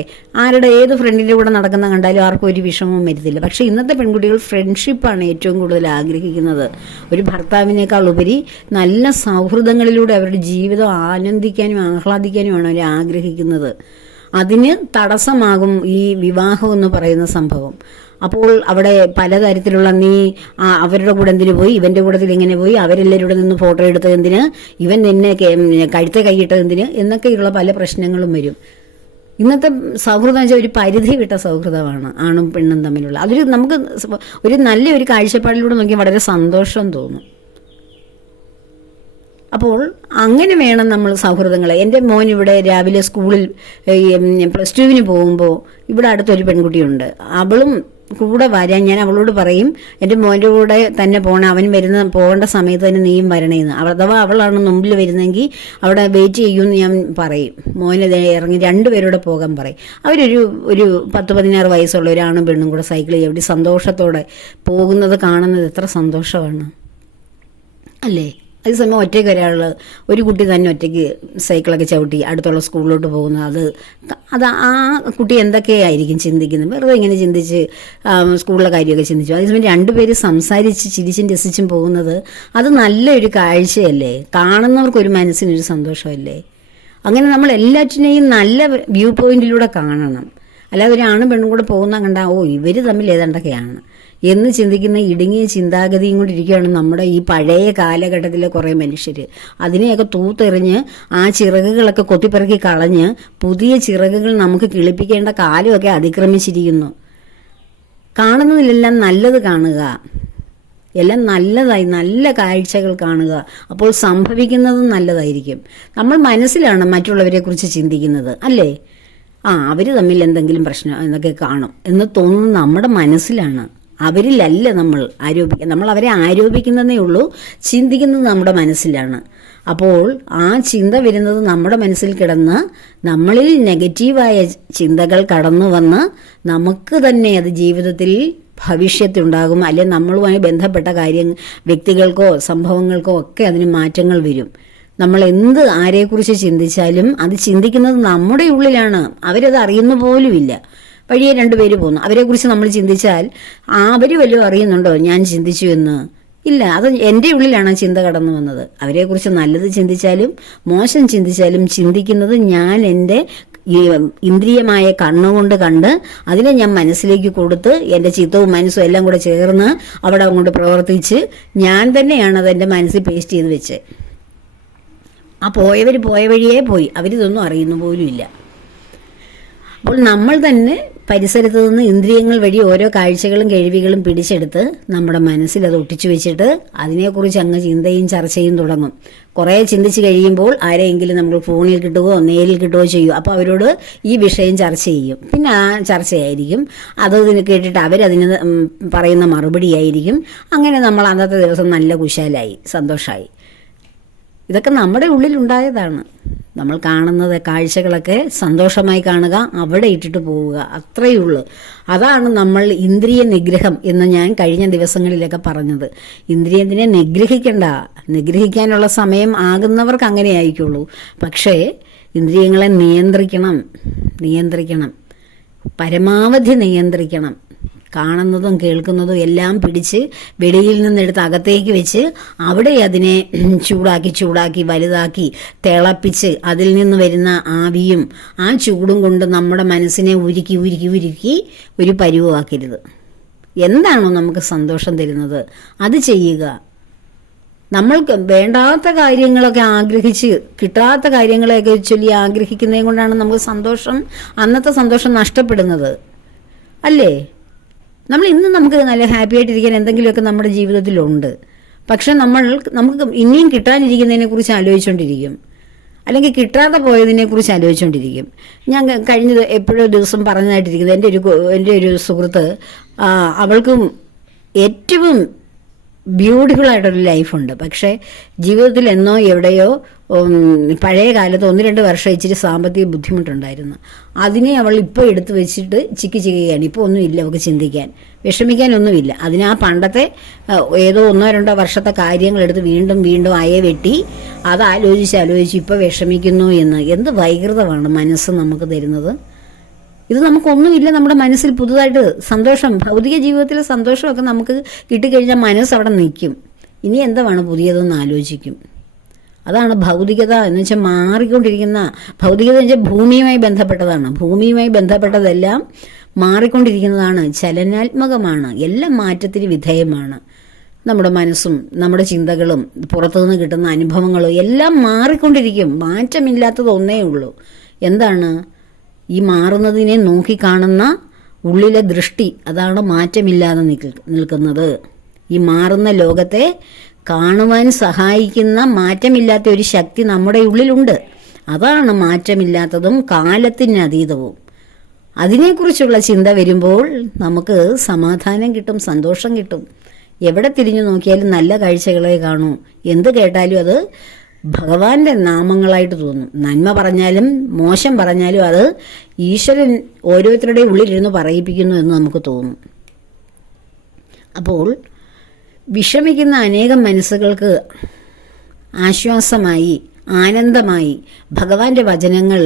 ഏത് ഫ്രണ്ടിൻ്റെ കൂടെ നടക്കുന്ന കണ്ടാലും ആർക്കും ഒരു വിഷമവും വരുത്തില്ല. പക്ഷേ ഇന്നത്തെ പെൺകുട്ടികൾ ഫ്രണ്ട്ഷിപ്പാണ് ഏറ്റവും കൂടുതൽ ആഗ്രഹിക്കുന്നത്. ഒരു ഭർത്താവിനേക്കാൾ ഉപരി നല്ല സൗഹൃദങ്ങളിലൂടെ അവരുടെ ജീവിതം ആനന്ദിക്കാനും ആഹ്ലാദിക്കാനുമാണ് അവർ ആഗ്രഹിക്കുന്നത്. അതിന് തടസ്സമാകും ഈ വിവാഹം എന്ന് പറയുന്ന സംഭവം. അപ്പോൾ അവിടെ പലതരത്തിലുള്ള അവരുടെ കൂടെ എന്തിനു പോയി, ഇവന്റെ കൂടത്തിൽ എങ്ങനെ പോയി, അവരെല്ലാവരും കൂടെ നിന്ന് ഫോട്ടോ എടുത്തത് എന്തിന്, ഇവൻ നിന്നെ കഴുത്തെ കൈയിട്ടത് എന്തിന് എന്നൊക്കെയുള്ള പല പ്രശ്നങ്ങളും വരും. ഇന്നത്തെ സൗഹൃദം വെച്ചാൽ ഒരു പരിധി വിട്ട സൗഹൃദമാണ് ആണും പെണ്ണും തമ്മിലുള്ള. നമുക്ക് ഒരു നല്ലൊരു കാഴ്ചപ്പാടിലൂടെ നോക്കിയാൽ വളരെ സന്തോഷം തോന്നും. അപ്പോൾ അങ്ങനെ വേണം നമ്മൾ സൗഹൃദങ്ങളെ. എൻ്റെ മോൻ ഇവിടെ രാവിലെ സ്കൂളിൽ +2 പോകുമ്പോൾ ഇവിടെ അടുത്തൊരു പെൺകുട്ടിയുണ്ട്. അവളും കൂടെ വരാൻ ഞാൻ അവളോട് പറയും, എൻ്റെ മോൻ്റെ കൂടെ തന്നെ പോകണം, അവൻ പോകേണ്ട സമയത്ത് തന്നെ നീയും വരണേന്ന്. അഥവാ അവളാണ് മുമ്പിൽ വരുന്നെങ്കിൽ അവിടെ വെയിറ്റ് ചെയ്യുമെന്ന് ഞാൻ പറയും. മോനെ ഇറങ്ങി രണ്ടുപേരോടെ പോകാൻ പറയും. ഒരു 10-16 വയസ്സുള്ള ഒരാണും പെണ്ണും കൂടെ സൈക്കിൾ ചവിട്ടി സന്തോഷത്തോടെ പോകുന്നത് കാണുന്നത് എത്ര സന്തോഷമാണ് അല്ലേ? അതേസമയം ഒറ്റയ്ക്ക് ഒരു കുട്ടി തന്നെ ഒറ്റയ്ക്ക് സൈക്കിളൊക്കെ ചവിട്ടി അടുത്തുള്ള സ്കൂളിലോട്ട് പോകുന്നത്, അത് ആ കുട്ടി എന്തൊക്കെയായിരിക്കും ചിന്തിക്കുന്നത്? വെറുതെ ഇങ്ങനെ ചിന്തിച്ച് സ്കൂളിലെ കാര്യമൊക്കെ ചിന്തിച്ചു. അതേസമയം രണ്ടുപേര് സംസാരിച്ച് ചിരിച്ചും രസിച്ചും പോകുന്നത് അത് നല്ലൊരു കാഴ്ചയല്ലേ? കാണുന്നവർക്കൊരു മനസ്സിനൊരു സന്തോഷമല്ലേ? അങ്ങനെ നമ്മൾ എല്ലാറ്റിനെയും നല്ല വ്യൂ പോയിന്റിലൂടെ കാണണം. അല്ലാതെ ഒരു ആണും പെണ്ണും കൂടെ പോകുന്ന കണ്ടാൽ ഇവർ തമ്മിൽ ഏതാണ്ടൊക്കെയാണ് എന്ന് ചിന്തിക്കുന്ന ഇടുങ്ങിയ ചിന്താഗതിയും കൊണ്ടിരിക്കുകയാണ് നമ്മുടെ ഈ പഴയ കാലഘട്ടത്തിലെ കുറേ മനുഷ്യർ. അതിനെയൊക്കെ തൂത്തെറിഞ്ഞ് ആ ചിറകുകളൊക്കെ കൊത്തിപ്പിറക്കി കളഞ്ഞ് പുതിയ ചിറകുകൾ നമുക്ക് കിളിപ്പിക്കേണ്ട കാലമൊക്കെ അതിക്രമിച്ചിരിക്കുന്നു. കാണുന്നതിലെല്ലാം നല്ലത് കാണുക, എല്ലാം നല്ലതായി നല്ല കാഴ്ചകൾ കാണുക. അപ്പോൾ സംഭവിക്കുന്നതും നല്ലതായിരിക്കും. നമ്മൾ മനസ്സിലാണ് മറ്റുള്ളവരെ കുറിച്ച് ചിന്തിക്കുന്നത് അല്ലേ? അവർ തമ്മിൽ എന്തെങ്കിലും പ്രശ്നം എന്നൊക്കെ കാണും എന്ന് തോന്നുന്നത് നമ്മുടെ മനസ്സിലാണ്. അവരിലല്ല നമ്മൾ ആരോപിക്കുക. നമ്മൾ അവരെ ആരോപിക്കുന്നതേ ഉള്ളൂ, ചിന്തിക്കുന്നത് നമ്മുടെ മനസ്സിലാണ്. അപ്പോൾ ആ ചിന്ത വരുന്നത് നമ്മുടെ മനസ്സിൽ കിടന്ന് നമ്മളിൽ നെഗറ്റീവായ ചിന്തകൾ കടന്നു വന്ന് നമുക്ക് തന്നെ അത് ജീവിതത്തിൽ ഭവിഷ്യത്തുണ്ടാകും. അല്ലെങ്കിൽ നമ്മളുമായി ബന്ധപ്പെട്ട വ്യക്തികൾക്കോ സംഭവങ്ങൾക്കോ ഒക്കെ അതിന് മാറ്റങ്ങൾ വരും. നമ്മൾ എന്ത് ആരെക്കുറിച്ച് ചിന്തിച്ചാലും അത് ചിന്തിക്കുന്നത് നമ്മുടെ ഉള്ളിലാണ്. അവരത് അറിയുന്ന പോലുമില്ല. വഴിയെ രണ്ടുപേര് പോകുന്നു, അവരെക്കുറിച്ച് നമ്മൾ ചിന്തിച്ചാൽ അവർ വല്ലതും അറിയുന്നുണ്ടോ ഞാൻ ചിന്തിച്ചു എന്ന്? ഇല്ല, അത് എൻ്റെ ഉള്ളിലാണ് ചിന്ത കടന്നു വന്നത്. അവരെക്കുറിച്ച് നല്ലത് ചിന്തിച്ചാലും മോശം ചിന്തിച്ചാലും ചിന്തിക്കുന്നത് ഞാൻ എൻ്റെ ഇന്ദ്രിയമായ കണ്ണുകൊണ്ട് കണ്ട് അതിനെ ഞാൻ മനസ്സിലേക്ക് കൊടുത്ത് എൻ്റെ ചിത്തവും മനസ്സും എല്ലാം കൂടെ ചേർന്ന് അവിടെ അങ്ങോട്ട് പ്രവർത്തിച്ച് ഞാൻ തന്നെയാണ് അതെൻ്റെ മനസ്സിൽ പേസ്റ്റ് ചെയ്ത് വെച്ച്. ആ പോയവർ പോയ വഴിയേ പോയി, അവരിതൊന്നും അറിയുന്ന പോലുമില്ല. അപ്പോൾ നമ്മൾ തന്നെ പരിസരത്ത് നിന്ന് ഇന്ദ്രിയങ്ങൾ വഴി ഓരോ കാഴ്ചകളും കേൾവികളും പിടിച്ചെടുത്ത് നമ്മുടെ മനസ്സിൽ അത് ഒട്ടിച്ചു വെച്ചിട്ട് അതിനെക്കുറിച്ച് അങ്ങ് ചിന്തയും ചർച്ചയും തുടങ്ങും. കുറേ ചിന്തിച്ച് കഴിയുമ്പോൾ ആരെയെങ്കിലും നമ്മൾ ഫോണിൽ കിട്ടുകയോ നേരിൽ കിട്ടുകയോ ചെയ്യും. അപ്പോൾ അവരോട് ഈ വിഷയം ചർച്ച ചെയ്യും. പിന്നെ ആ ചർച്ചയായിരിക്കും, അത് കേട്ടിട്ട് അവരതിന് പറയുന്ന മറുപടിയായിരിക്കും. അങ്ങനെ നമ്മൾ അന്നത്തെ ദിവസം നല്ല കുശാലായി, സന്തോഷമായി. ഇതൊക്കെ നമ്മുടെ ഉള്ളിലുണ്ടായതാണ്. നമ്മൾ കാണുന്നത് കാഴ്ചകളൊക്കെ സന്തോഷമായി കാണുക, അവിടെ ഇട്ടിട്ട് പോവുക, അത്രയേ ഉള്ളൂ. അതാണ് നമ്മൾ ഇന്ദ്രിയ നിഗ്രഹം എന്ന് ഞാൻ കഴിഞ്ഞ ദിവസങ്ങളിലൊക്കെ പറഞ്ഞത്. ഇന്ദ്രിയത്തിനെ നിഗ്രഹിക്കാനുള്ള സമയം ആകുന്നവർക്ക് അങ്ങനെ ആയിക്കുള്ളൂ. പക്ഷേ ഇന്ദ്രിയങ്ങളെ നിയന്ത്രിക്കണം, പരമാവധി നിയന്ത്രിക്കണം. കാണുന്നതും കേൾക്കുന്നതും എല്ലാം പിടിച്ച് വെളിയിൽ നിന്നെടുത്ത് അകത്തേക്ക് വെച്ച് അവിടെ അതിനെ ചൂടാക്കി വലുതാക്കി തിളപ്പിച്ച് അതിൽ നിന്ന് വരുന്ന ആവിയും ആ ചൂടും കൊണ്ട് നമ്മുടെ മനസ്സിനെ ഉരുക്കി ഒരു പരുവമാക്കരുത്. എന്താണോ നമുക്ക് സന്തോഷം തരുന്നത് അത് ചെയ്യുക. നമ്മൾക്ക് വേണ്ടാത്ത കാര്യങ്ങളൊക്കെ ആഗ്രഹിച്ച് കിട്ടാത്ത കാര്യങ്ങളെയൊക്കെ ചൊല്ലി ആഗ്രഹിക്കുന്നതും കൊണ്ടാണ് നമുക്ക് അന്നത്തെ സന്തോഷം നഷ്ടപ്പെടുന്നത്, അല്ലേ? നമുക്ക് നല്ല ഹാപ്പി ആയിട്ടിരിക്കാൻ എന്തെങ്കിലുമൊക്കെ നമ്മുടെ ജീവിതത്തിലുണ്ട്. പക്ഷെ നമുക്ക് ഇനിയും കിട്ടാനിരിക്കുന്നതിനെ കുറിച്ച് ആലോചിച്ചുകൊണ്ടിരിക്കും, അല്ലെങ്കിൽ കിട്ടാതെ പോയതിനെ കുറിച്ച് ആലോചിച്ചുകൊണ്ടിരിക്കും. ഞാൻ എപ്പോഴോ ദിവസം പറഞ്ഞതായിട്ടിരിക്കുന്നത് എൻ്റെ ഒരു സുഹൃത്ത്, അവൾക്കും ഏറ്റവും ബ്യൂട്ടിഫുൾ ആയിട്ടൊരു ലൈഫുണ്ട്. പക്ഷേ ജീവിതത്തിൽ എന്നോ എവിടെയോ പഴയ കാലത്ത് 1-2 വർഷം ഇച്ചിരി സാമ്പത്തിക ബുദ്ധിമുട്ടുണ്ടായിരുന്നു. അതിനെ അവൾ ഇപ്പോൾ എടുത്തു വെച്ചിട്ട് ചിക്കുകയാണ്. ഇപ്പോൾ ഒന്നുമില്ല അവൾക്ക് ചിന്തിക്കാൻ, വിഷമിക്കാനൊന്നുമില്ല. ആ പണ്ടത്തെ ഏതോ 1-2 വർഷത്തെ കാര്യങ്ങളെടുത്ത് വീണ്ടും അയെ വെട്ടി അത് ആലോചിച്ച് ഇപ്പോൾ വിഷമിക്കുന്നു എന്ന്. എന്ത് വൈകൃതമാണ് മനസ്സ് നമുക്ക് തരുന്നത്. ഇത് നമുക്കൊന്നുമില്ല. നമ്മുടെ മനസ്സിൽ പുതുതായിട്ട് സന്തോഷം, ഭൗതിക ജീവിതത്തിലെ സന്തോഷമൊക്കെ നമുക്ക് കിട്ടിക്കഴിഞ്ഞാൽ മനസ്സ് അവിടെ നിൽക്കും. ഇനി എന്താണ് പുതിയതെന്ന് ആലോചിക്കും. അതാണ് ഭൗതികത എന്ന് വെച്ചാൽ മാറിക്കൊണ്ടിരിക്കുന്ന ഭൗതികത എന്ന് വെച്ചാൽ ഭൂമിയുമായി ബന്ധപ്പെട്ടതാണ്. ഭൂമിയുമായി ബന്ധപ്പെട്ടതെല്ലാം മാറിക്കൊണ്ടിരിക്കുന്നതാണ്, ചലനാത്മകമാണ്, എല്ലാം മാറ്റത്തിന് വിധേയമാണ്. നമ്മുടെ മനസ്സും നമ്മുടെ ചിന്തകളും പുറത്തുനിന്ന് കിട്ടുന്ന അനുഭവങ്ങളും എല്ലാം മാറിക്കൊണ്ടിരിക്കും. മാറ്റമില്ലാത്തത് ഒന്നേ ഉള്ളൂ. എന്താണ്? ഈ മാറുന്നതിനെ നോക്കിക്കാണുന്ന ഉള്ളിലെ ദൃഷ്ടി, അതാണ് മാറ്റമില്ലാതെ നിൽക്കുന്നത്. ഈ മാറുന്ന ലോകത്തെ കാണുവാൻ സഹായിക്കുന്ന മാറ്റമില്ലാത്ത ഒരു ശക്തി നമ്മുടെ ഉള്ളിലുണ്ട്. അതാണ് മാറ്റമില്ലാത്തതും കാലത്തിനതീതവും. അതിനെക്കുറിച്ചുള്ള ചിന്ത വരുമ്പോൾ നമുക്ക് സമാധാനം കിട്ടും, സന്തോഷം കിട്ടും. എവിടെ തിരിഞ്ഞു നോക്കിയാലും നല്ല കാഴ്ചകളെ കാണൂ. എന്ത് കേട്ടാലും അത് ഭഗവാന്റെ നാമങ്ങളായിട്ട് തോന്നും. നന്മ പറഞ്ഞാലും മോശം പറഞ്ഞാലും അത് ഈശ്വരൻ ഓരോരുത്തരുടെയും ഉള്ളിലിരുന്ന് പറയിപ്പിക്കുന്നു എന്ന് നമുക്ക് തോന്നും. അപ്പോൾ വിഷമിക്കുന്ന അനേകം മനസ്സുകൾക്ക് ആശ്വാസമായി, ആനന്ദമായി ഭഗവാന്റെ വചനങ്ങൾ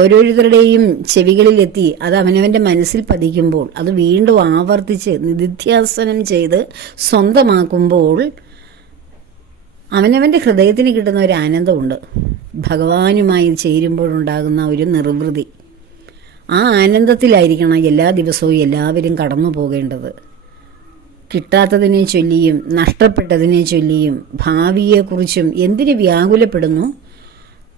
ഓരോരുത്തരുടെയും ചെവികളിലെത്തി അത് അവനവൻ്റെ മനസ്സിൽ പതിക്കുമ്പോൾ അത് വീണ്ടും ആവർത്തിച്ച് നിധിധ്യാസനം ചെയ്ത് സ്വന്തമാക്കുമ്പോൾ അവനവൻ്റെ ഹൃദയത്തിന് കിട്ടുന്ന ഒരു ആനന്ദമുണ്ട്. ഭഗവാനുമായി ചേരുമ്പോഴുണ്ടാകുന്ന ഒരു നിർവൃതി, ആ ആനന്ദത്തിലായിരിക്കണം എല്ലാ ദിവസവും എല്ലാവരും കടന്നു പോകേണ്ടത്. കിട്ടാത്തതിനെ ചൊല്ലിയും നഷ്ടപ്പെട്ടതിനെ ചൊല്ലിയും ഭാവിയെക്കുറിച്ചും എന്തിന് വ്യാകുലപ്പെടുന്നു?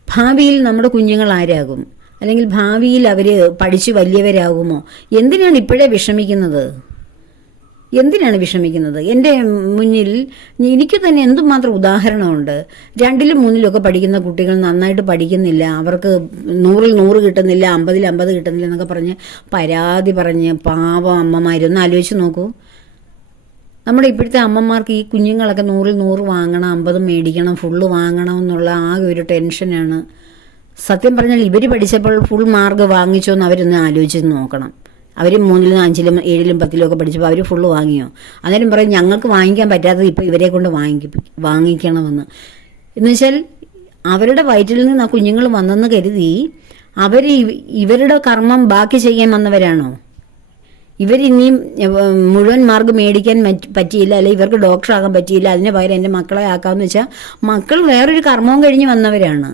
ഭാവിയിൽ നമ്മുടെ കുഞ്ഞുങ്ങൾ ആരാകും? അല്ലെങ്കിൽ ഭാവിയിൽ അവർ പഠിച്ചു വലിയവരാകുമോ? എന്തിനാണ് ഇപ്പോഴേ വിഷമിക്കുന്നത്? എന്തിനാണ് വിഷമിക്കുന്നത്? എൻ്റെ മുന്നിൽ എനിക്ക് തന്നെ എന്തുമാത്രം ഉദാഹരണമുണ്ട്. 2ലും 3ലും ഒക്കെ പഠിക്കുന്ന കുട്ടികൾ നന്നായിട്ട് പഠിക്കുന്നില്ല, അവർക്ക് 100ൽ 100 കിട്ടുന്നില്ല, 50ൽ 50 കിട്ടുന്നില്ല എന്നൊക്കെ പറഞ്ഞ് പരാതി പറഞ്ഞ് പാവം അമ്മമാരൊന്ന് ആലോചിച്ച് നോക്കൂ. നമ്മുടെ ഇപ്പോഴത്തെ അമ്മമാർക്ക് ഈ കുഞ്ഞുങ്ങളൊക്കെ 100ൽ 100 വാങ്ങണം, 50 മേടിക്കണം, ഫുള്ള് വാങ്ങണം എന്നുള്ള ആകെ ഒരു ടെൻഷനാണ്. സത്യം പറഞ്ഞാൽ ഇവർ പഠിച്ചപ്പോൾ ഫുൾ മാർക്ക് വാങ്ങിച്ചോ എന്ന് അവരൊന്ന് ആലോചിച്ച് നോക്കണം. അവർ 3ലും 5ലും 7ലും 10ലും ഒക്കെ പഠിച്ചപ്പോൾ അവർ ഫുള്ള് വാങ്ങിയോ? അന്നേരം പറയും ഞങ്ങൾക്ക് വാങ്ങിക്കാൻ പറ്റാത്തത് ഇപ്പോൾ ഇവരെ കൊണ്ട് വാങ്ങിക്കണമെന്ന്. എന്നുവെച്ചാൽ അവരുടെ വയറ്റിൽ നിന്ന് ആ കുഞ്ഞുങ്ങൾ വന്നെന്ന് കരുതി അവർ ഇവരുടെ കർമ്മം ബാക്കി ചെയ്യാൻ വന്നവരാണോ? ഇവരിനിയും മുഴുവൻ മാർക്ക് മേടിക്കാൻ പറ്റിയില്ല, അല്ലെങ്കിൽ ഇവർക്ക് ഡോക്ടറാകാൻ പറ്റിയില്ല, അതിന് പകരം എൻ്റെ മക്കളെ ആക്കാമെന്ന് വെച്ചാൽ മക്കൾ വേറൊരു കർമ്മവും കഴിഞ്ഞ് വന്നവരാണ്.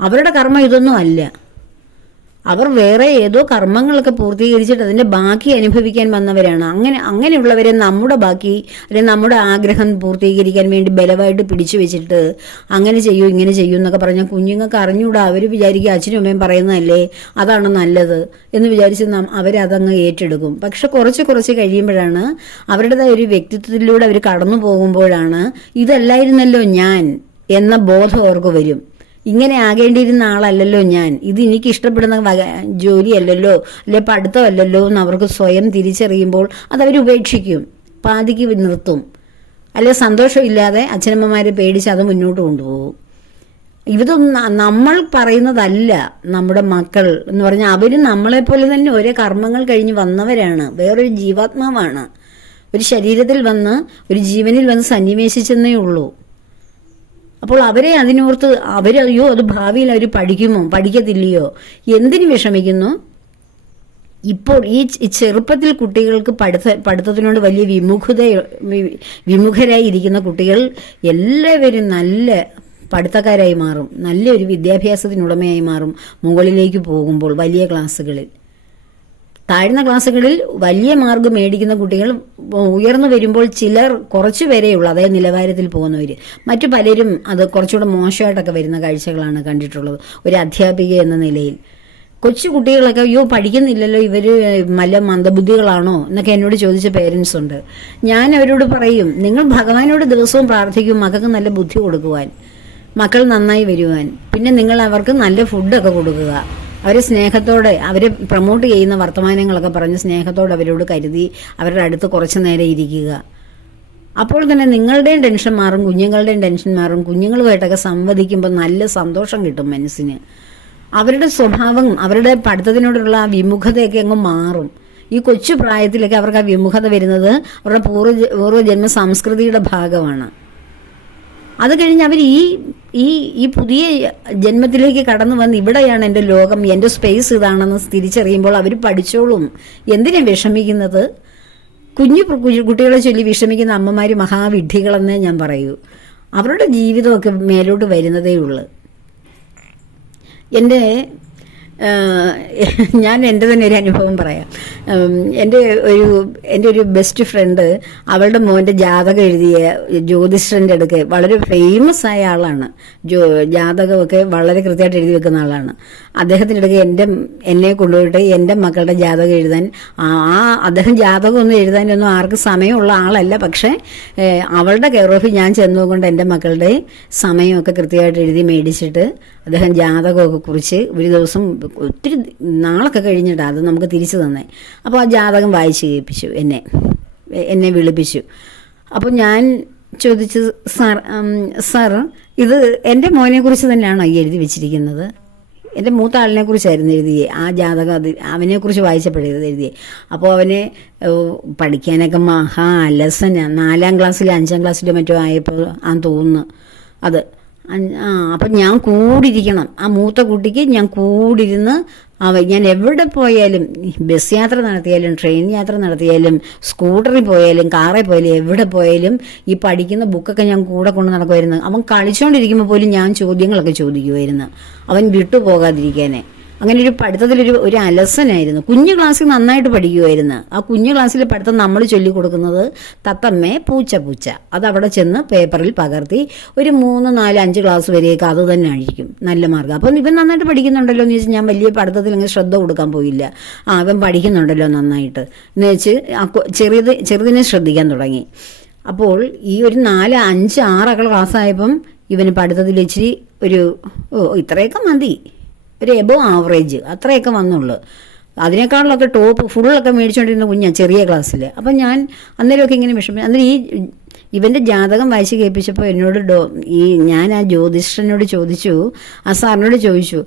അവരുടെ കർമ്മം ഇതൊന്നും അല്ല. അവർ വേറെ ഏതോ കർമ്മങ്ങളൊക്കെ പൂർത്തീകരിച്ചിട്ട് അതിൻ്റെ ബാക്കി അനുഭവിക്കാൻ വന്നവരാണ്. അങ്ങനെയുള്ളവരെ നമ്മുടെ ബാക്കി അല്ലെങ്കിൽ നമ്മുടെ ആഗ്രഹം പൂർത്തീകരിക്കാൻ വേണ്ടി ബലമായിട്ട് പിടിച്ചു വെച്ചിട്ട് അങ്ങനെ ചെയ്യൂ ഇങ്ങനെ ചെയ്യൂ എന്നൊക്കെ പറഞ്ഞാൽ കുഞ്ഞുങ്ങൾക്ക് അറിഞ്ഞുകൂടാ. അവർ വിചാരിക്കുക അച്ഛനും അമ്മയും പറയുന്നതല്ലേ അതാണ് നല്ലത് എന്ന് വിചാരിച്ച് അവരതങ്ങ് ഏറ്റെടുക്കും. പക്ഷെ കുറച്ച് കഴിയുമ്പോഴാണ് അവരുടേതായ ഒരു വ്യക്തിത്വത്തിലൂടെ അവർ കടന്നു പോകുമ്പോഴാണ് ഇതല്ലായിരുന്നല്ലോ ഞാൻ എന്ന ബോധം അവർക്ക് വരും. ഇങ്ങനെ ആകേണ്ടിയിരുന്ന ആളല്ലല്ലോ ഞാൻ, ഇത് എനിക്ക് ഇഷ്ടപ്പെടുന്ന ജോലിയല്ലല്ലോ അല്ലെ പഠിത്തമല്ലല്ലോ എന്ന് അവർക്ക് സ്വയം തിരിച്ചറിയുമ്പോൾ അതവർ ഉപേക്ഷിക്കും, പാതിക്ക് നിർത്തും. അല്ലെ സന്തോഷമില്ലാതെ അച്ഛനമ്മമാരെ പേടിച്ച് അത് മുന്നോട്ട് കൊണ്ടുപോകും. ഇതൊന്നും നമ്മൾ പറയുന്നതല്ല. നമ്മുടെ മക്കൾ എന്ന് പറഞ്ഞാൽ അവർ നമ്മളെപ്പോലെ തന്നെ ഒരേ കർമ്മങ്ങൾ കഴിഞ്ഞ് വന്നവരാണ്, വേറൊരു ജീവാത്മാവാണ്. ഒരു ശരീരത്തിൽ വന്ന് ഒരു ജീവനിൽ വന്ന് സന്നിവേശിച്ചെന്നേ ഉള്ളൂ. അപ്പോൾ അവരെ അതിനോർത്ത് അവരയ്യോ അത് ഭാവിയിൽ അവർ പഠിക്കുമോ പഠിക്കത്തില്ലയോ എന്തിനു വിഷമിക്കുന്നു? ഇപ്പോൾ ഈ ചെറുപ്പത്തിൽ കുട്ടികൾക്ക് പഠിത്തത്തിനോട് വലിയ വിമുഖരായി ഇരിക്കുന്ന കുട്ടികൾ എല്ലാവരും നല്ല പഠിത്തക്കാരായി മാറും, നല്ലൊരു വിദ്യാഭ്യാസത്തിനുടമയായി മാറും. മുകളിലേക്ക് പോകുമ്പോൾ വലിയ ക്ലാസ്സുകളിൽ, താഴ്ന്ന ക്ലാസ്സുകളിൽ വലിയ മാർക്ക് മേടിക്കുന്ന കുട്ടികൾ ഉയർന്നു വരുമ്പോൾ ചിലർ കുറച്ചു പേരെയുള്ളൂ അതേ നിലവാരത്തിൽ പോകുന്നവർ. മറ്റു പലരും അത് കുറച്ചുകൂടെ മോശമായിട്ടൊക്കെ വരുന്ന കാഴ്ചകളാണ് കണ്ടിട്ടുള്ളത്. ഒരു അധ്യാപിക എന്ന നിലയിൽ കൊച്ചു കുട്ടികളൊക്കെ അയ്യോ പഠിക്കുന്നില്ലല്ലോ, ഇവർ നല്ല മന്ദബുദ്ധികളാണോ എന്നൊക്കെ എന്നോട് ചോദിച്ച പേരൻസ് ഉണ്ട്. ഞാൻ അവരോട് പറയും, നിങ്ങൾ ഭഗവാനോട് ദിവസവും പ്രാർത്ഥിക്കും മക്കൾക്ക് നല്ല ബുദ്ധി കൊടുക്കുവാൻ, മക്കൾ നന്നായി വരുവാൻ. പിന്നെ നിങ്ങൾ അവർക്ക് നല്ല ഫുഡൊക്കെ കൊടുക്കുക, അവരെ സ്നേഹത്തോടെ അവരെ പ്രൊമോട്ട് ചെയ്യുന്ന വർത്തമാനങ്ങളൊക്കെ പറഞ്ഞ് സ്നേഹത്തോടെ അവരോട് കരുതി അവരുടെ അടുത്ത് കുറച്ച് നേരം ഇരിക്കുക. അപ്പോൾ തന്നെ നിങ്ങളുടെയും ടെൻഷൻ മാറും, കുഞ്ഞുങ്ങളുടെയും ടെൻഷൻ മാറും. കുഞ്ഞുങ്ങളുമായിട്ടൊക്കെ സംവദിക്കുമ്പോൾ നല്ല സന്തോഷം കിട്ടും മനസ്സിന്. അവരുടെ സ്വഭാവം അവരുടെ പഠിത്തത്തിനോടുള്ള ആ വിമുഖതയൊക്കെ അങ്ങ് മാറും. ഈ കൊച്ചു പ്രായത്തിലൊക്കെ അവർക്ക് ആ വിമുഖത വരുന്നത് അവരുടെ പൂർവ്വജന്മ സംസ്കൃതിയുടെ ഭാഗമാണ്. അത് കഴിഞ്ഞ് അവർ ഈ പുതിയ ജന്മത്തിലേക്ക് കടന്നു വന്ന് ഇവിടെയാണ് എൻ്റെ ലോകം, എൻ്റെ സ്പേസ് ഇതാണെന്ന് തിരിച്ചറിയുമ്പോൾ അവർ പഠിച്ചോളും. എന്തിനാ വിഷമിക്കുന്നത്? കുട്ടികളെ ചൊല്ലി വിഷമിക്കുന്ന അമ്മമാർ മഹാവിഡ്ഢികളെന്നേ ഞാൻ പറയൂ. അവരുടെ ജീവിതമൊക്കെ മേലോട്ട് വരുന്നതേ ഉള്ളൂ. ഞാൻ എൻ്റെ തന്നെ ഒരു അനുഭവം പറയാം. എൻ്റെ ഒരു ബെസ്റ്റ് ഫ്രണ്ട് അവളുടെ മോൻ്റെ ജാതകം എഴുതിയ ജ്യോതിഷൻ്റെ അടുക്ക്, വളരെ ഫേമസ് ആയ ആളാണ്, ജാതകമൊക്കെ വളരെ കൃത്യമായിട്ട് എഴുതി വെക്കുന്ന ആളാണ്. അദ്ദേഹത്തിൻ്റെ അടുക്ക് എന്നെ കൊണ്ടുപോയിട്ട് എൻ്റെ മക്കളുടെ ജാതകം എഴുതാൻ, അദ്ദേഹം ജാതകമൊന്നും എഴുതാനൊന്നും ആർക്കും സമയമുള്ള ആളല്ല. പക്ഷേ അവളുടെ കെയർ ഓഫിൽ ഞാൻ ചെന്നുകൊണ്ട് എൻ്റെ മക്കളുടെ സമയമൊക്കെ കൃത്യമായിട്ട് എഴുതി മേടിച്ചിട്ട് അദ്ദേഹം ജാതകമൊക്കെ കുറിച്ച് ഒരു ദിവസം ഒത്തിരി നാളൊക്കെ കഴിഞ്ഞിട്ടാണ് അത് നമുക്ക് തിരിച്ചു തന്നെ. അപ്പോൾ ആ ജാതകം വായിച്ച് കേൾപ്പിച്ചു, എന്നെ വിളിപ്പിച്ചു. അപ്പോൾ ഞാൻ ചോദിച്ചു, സാർ ഇത് എൻ്റെ മോനെക്കുറിച്ച് തന്നെയാണോ ഈ എഴുതി വെച്ചിരിക്കുന്നത്? എൻ്റെ മൂത്ത ആളിനെ കുറിച്ചായിരുന്നു എഴുതിയേ ആ ജാതകം. അവനെക്കുറിച്ച് വായിച്ചപ്പോഴത് എഴുതിയേ. അപ്പോൾ അവനെ പഠിക്കാനൊക്കെ മഹാ അലസനാണ്. 4ാം ക്ലാസ്സിലോ 5ാം ക്ലാസ്സിലോ മറ്റോ ആയപ്പോൾ തോന്നുന്നു അത്. അപ്പം ഞാൻ കൂടിയിരിക്കണം, ആ മൂത്ത കുട്ടിക്ക് ഞാൻ കൂടിരുന്ന് ഞാൻ എവിടെ പോയാലും, ബസ് യാത്ര നടത്തിയാലും ട്രെയിൻ യാത്ര നടത്തിയാലും സ്കൂട്ടറിൽ പോയാലും കാറിൽ പോയാലും എവിടെ പോയാലും ഈ പഠിക്കുന്ന ബുക്കൊക്കെ ഞാൻ കൂടെ കൊണ്ട് നടക്കുമായിരുന്നു. അവൻ കളിച്ചുകൊണ്ടിരിക്കുമ്പോൾ പോലും ഞാൻ ചോദ്യങ്ങളൊക്കെ ചോദിക്കുമായിരുന്നു, അവൻ വിട്ടുപോകാതിരിക്കാനേ. അങ്ങനെ ഒരു പഠിത്തത്തിലൊരു അലസനായിരുന്നു. കുഞ്ഞു ക്ലാസ്സിൽ നന്നായിട്ട് പഠിക്കുമായിരുന്നു. ആ കുഞ്ഞു ക്ലാസ്സിൽ പഠിത്തം നമ്മൾ ചൊല്ലിക്കൊടുക്കുന്നത് തത്തമ്മേ പൂച്ച പൂച്ച, അതവിടെ ചെന്ന് പേപ്പറിൽ പകർത്തി ഒരു 3, 4, 5 ക്ലാസ് വരെയൊക്കെ അത് തന്നെ ആയിരിക്കും നല്ല മാർഗ്ഗം. അപ്പം ഇവൻ നന്നായിട്ട് പഠിക്കുന്നുണ്ടല്ലോ എന്ന് വെച്ചാൽ ഞാൻ വലിയ പഠിത്തത്തിൽ അങ്ങ് ശ്രദ്ധ കൊടുക്കാൻ പോയില്ല. അവൻ പഠിക്കുന്നുണ്ടല്ലോ നന്നായിട്ട് എന്ന് വെച്ച് ചെറുതിനെ ശ്രദ്ധിക്കാൻ തുടങ്ങി. അപ്പോൾ ഈ ഒരു 4, 5, 6 ക്ലാസ്സായപ്പം ഇവന് പഠിത്തത്തിൽ ഇച്ചിരി ഇത്രയൊക്കെ മതി, ഒരു എബോവ് ആവറേജ് അത്രയൊക്കെ വന്നുള്ളൂ. അതിനേക്കാളിലൊക്കെ ടോപ്പ് ഫുള്ളൊക്കെ മേടിച്ചുകൊണ്ടിരുന്ന കുഞ്ഞാണ് ചെറിയ ക്ലാസ്സിൽ. അപ്പം ഞാൻ അന്നേരമൊക്കെ ഇങ്ങനെ അന്നേരം ഇവൻ്റെ ജാതകം വായിച്ച് കേൾപ്പിച്ചപ്പോൾ എന്നോട് ഞാൻ ആ ജ്യോതിഷനോട് ചോദിച്ചു, ആ സാറിനോട് ചോദിച്ചു,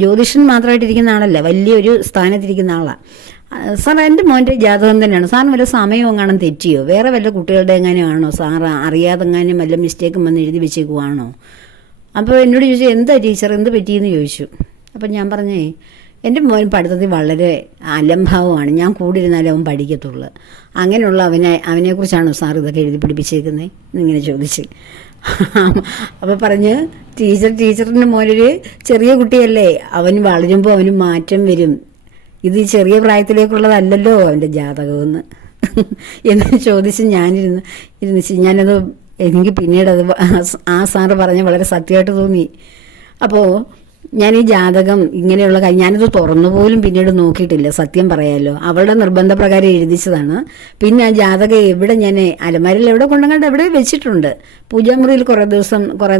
ജ്യോതിഷൻ മാത്രമായിട്ടിരിക്കുന്ന ആളല്ല, വലിയൊരു സ്ഥാനത്തിരിക്കുന്ന ആളാണ്. സാർ എൻ്റെ മോൻ്റെ ജാതകം തന്നെയാണ്, സാറിന് വല്ല സമയം എങ്ങാനും തെറ്റിയോ, വേറെ വല്ല കുട്ടികളുടെ എങ്ങാനും ആണോ, സാർ അറിയാതെങ്ങാനും വല്ല മിസ്റ്റേക്കും വന്ന് എഴുതി വെച്ചേക്കുവാണോ? അപ്പോൾ എന്നോട് ചോദിച്ചു, എന്താ ടീച്ചർ എന്ത് പറ്റിയെന്ന് ചോദിച്ചു. അപ്പം ഞാൻ പറഞ്ഞേ, എൻ്റെ മോൻ പഠിത്തത്തിൽ വളരെ അലംഭാവമാണ്, ഞാൻ കൂടെ ഇരുന്നാലും അവൻ പഠിക്കത്തുള്ളൂ, അങ്ങനെയുള്ള അവനെക്കുറിച്ചാണോ സാർ ഇതൊക്കെ എഴുതി പിടിപ്പിച്ചേക്കുന്നത് എന്നിങ്ങനെ ചോദിച്ച്. അപ്പോൾ പറഞ്ഞ്, ടീച്ചറിൻ്റെ മോനൊരു ചെറിയ കുട്ടിയല്ലേ, അവൻ വളരുമ്പോൾ അവന് മാറ്റം വരും, ഇത് ഈ ചെറിയ പ്രായത്തിലേക്കുള്ളതല്ലല്ലോ അവൻ്റെ ജാതകമെന്ന് എന്ന് ചോദിച്ച് ഞാനത് എനിക്ക് പിന്നീട് ആ സാറ് പറഞ്ഞ് വളരെ സത്യമായിട്ട് തോന്നി. അപ്പോൾ ഞാൻ ഈ ജാതകം ഇങ്ങനെയുള്ള ഞാനിത് തുറന്നു പോലും പിന്നീട് നോക്കിയിട്ടില്ല, സത്യം പറയാമല്ലോ. അവളുടെ നിർബന്ധപ്രകാരം എഴുതിച്ചതാണ്. പിന്നെ ആ ജാതകം എവിടെ ഞാൻ അലമാരിൽ എവിടെ കൊണ്ടുങ്ങാണ്ട് എവിടെ വെച്ചിട്ടുണ്ട്, പൂജാമുറിയിൽ കുറേ